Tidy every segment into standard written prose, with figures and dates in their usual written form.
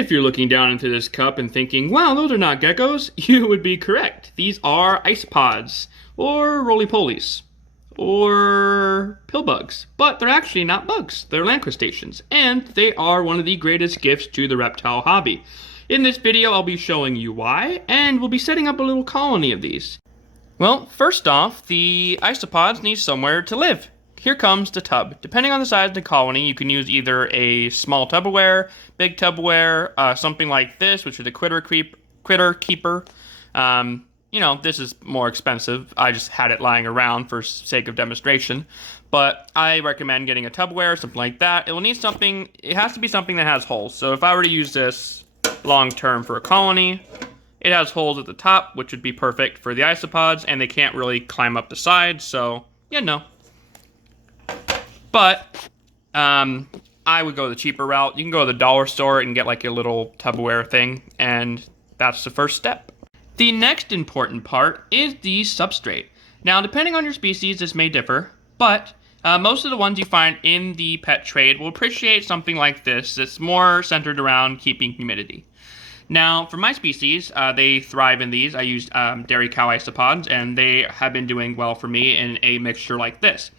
If you're looking down into this cup and thinking, wow, those are not geckos, you would be correct. These are isopods, or roly-polies, or pill bugs. But they're actually not bugs, they're land crustaceans, and they are one of the greatest gifts to the reptile hobby. In this video, I'll be showing you why, and we'll be setting up a little colony of these. Well, first off, the isopods need somewhere to live. Here comes the tub. Depending on the size of the colony, you can use either a small Tupperware, big Tupperware, something like this, which is a critter keeper. This is more expensive. I just had it lying around for sake of demonstration. But I recommend getting a Tupperware, something like that. It will need something, it has to be something that has holes. So if I were to use this long term for a colony, it has holes at the top, which would be perfect for the isopods, and they can't really climb up the sides, so, But, I would go the cheaper route. You can go to the dollar store and get like a little Tupperware thing, and that's the first step. The next important part is the substrate. Now, depending on your species, this may differ, but most of the ones you find in the pet trade will appreciate something like this that's more centered around keeping humidity. Now, for my species, they thrive in these. I used dairy cow isopods, and they have been doing well for me in a mixture like this.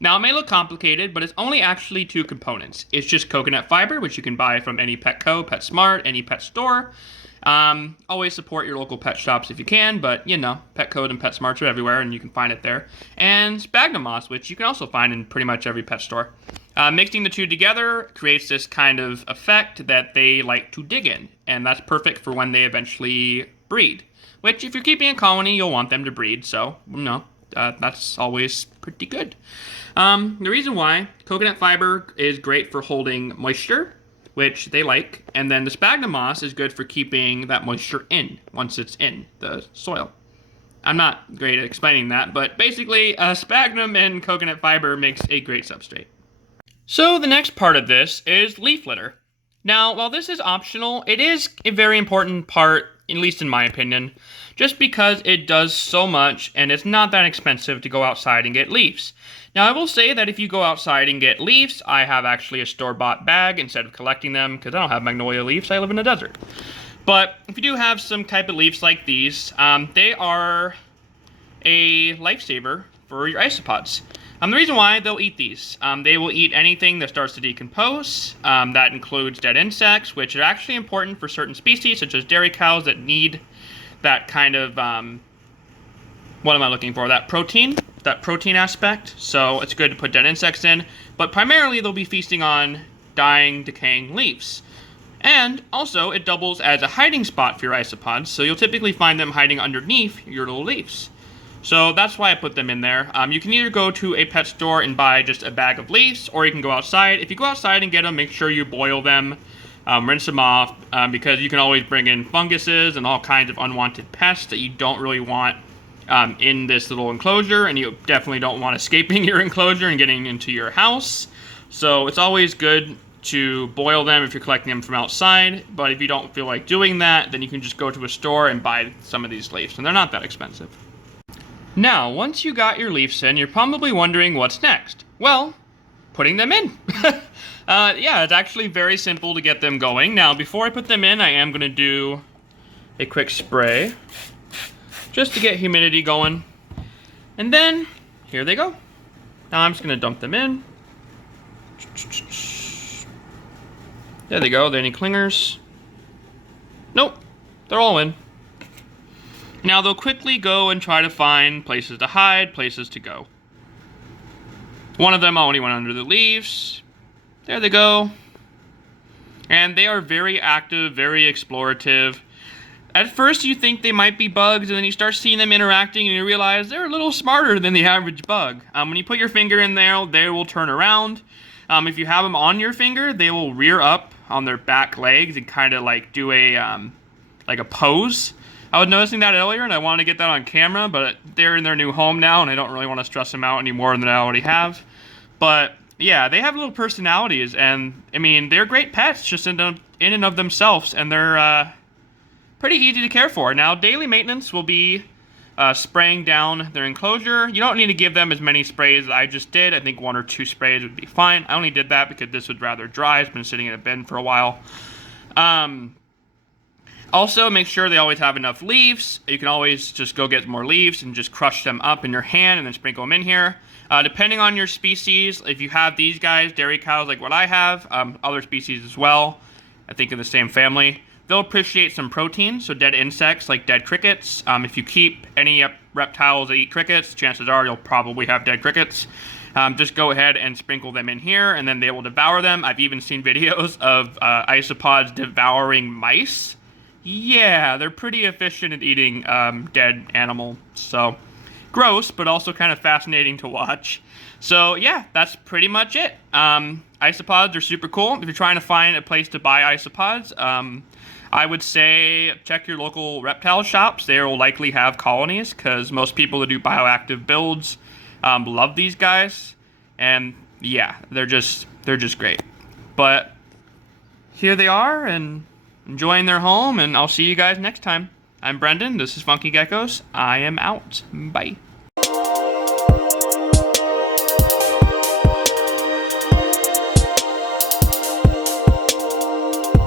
Now, it may look complicated, but it's only actually two components. It's just coconut fiber, which you can buy from any Petco, PetSmart, any pet store. Always support your local pet shops if you can, but, Petco and PetSmarts are everywhere, and you can find it there. And sphagnum moss, which you can also find in pretty much every pet store. Mixing the two together creates this kind of effect that they like to dig in, and that's perfect for when they eventually breed. Which, if you're keeping a colony, you'll want them to breed, so, that's always pretty good. The reason why coconut fiber is great for holding moisture, which they like, and then the sphagnum moss is good for keeping that moisture in once it's in the soil. I'm not great at explaining that, but basically, sphagnum and coconut fiber makes a great substrate. So the next part of this is leaf litter. Now, while this is optional, it is a very important part, at least in my opinion, just because it does so much and it's not that expensive to go outside and get leaves. Now, I will say that if you go outside and get leaves, I have actually a store-bought bag instead of collecting them because I don't have magnolia leaves, I live in the desert. But if you do have some type of leaves like these, they are a lifesaver for your isopods. The reason why they'll eat these, they will eat anything that starts to decompose. That includes dead insects, which are actually important for certain species, such as dairy cows that need that kind of, what am I looking for? That protein aspect. So it's good to put dead insects in, but primarily they'll be feasting on dying, decaying leaves. And also it doubles as a hiding spot for your isopods, so you'll typically find them hiding underneath your little leaves. So that's why I put them in there. You can either go to a pet store and buy just a bag of leaves, or you can go outside. If you go outside and get them, make sure you boil them, rinse them off, because you can always bring in funguses and all kinds of unwanted pests that you don't really want in this little enclosure, and you definitely don't want escaping your enclosure and getting into your house. So it's always good to boil them if you're collecting them from outside, but if you don't feel like doing that, then you can just go to a store and buy some of these leaves, and they're not that expensive. Now, once you got your leaves in, you're probably wondering what's next. Well, putting them in. Yeah, it's actually very simple to get them going. Now, before I put them in, I am going to do a quick spray just to get humidity going. And then, here they go. Now I'm just going to dump them in. There they go. Are there any clingers? Nope. They're all in. Now they'll quickly go and try to find places to hide, places to go. One of them already went under the leaves. There they go. And they are very active, very explorative. At first you think they might be bugs, and then you start seeing them interacting and you realize they're a little smarter than the average bug. When you put your finger in there, they will turn around. If you have them on your finger, they will rear up on their back legs and kind of like do a pose. I was noticing that earlier, and I wanted to get that on camera, but they're in their new home now, and I don't really want to stress them out any more than I already have. But, yeah, they have little personalities, and, I mean, they're great pets just in and of themselves, and they're pretty easy to care for. Now, daily maintenance will be spraying down their enclosure. You don't need to give them as many sprays as I just did. I think 1 or 2 sprays would be fine. I only did that because this was rather dry. It's been sitting in a bin for a while. Also, make sure they always have enough leaves. You can always just go get more leaves and just crush them up in your hand and then sprinkle them in here. Depending on your species, if you have these guys, dairy cows like what I have, other species as well, I think in the same family, they'll appreciate some protein, so dead insects like dead crickets. If you keep any reptiles that eat crickets, chances are you'll probably have dead crickets. Just go ahead and sprinkle them in here, and then they will devour them. I've even seen videos of isopods devouring mice. Yeah, they're pretty efficient at eating dead animal. So, gross, but also kind of fascinating to watch. So, yeah, that's pretty much it. Isopods are super cool. If you're trying to find a place to buy isopods, I would say check your local reptile shops. They will likely have colonies, because most people that do bioactive builds love these guys. And, yeah, they're just great. But here they are, and enjoying their home, and I'll see you guys next time. I'm Brendan, this is Funky Geckos. I am out. Bye.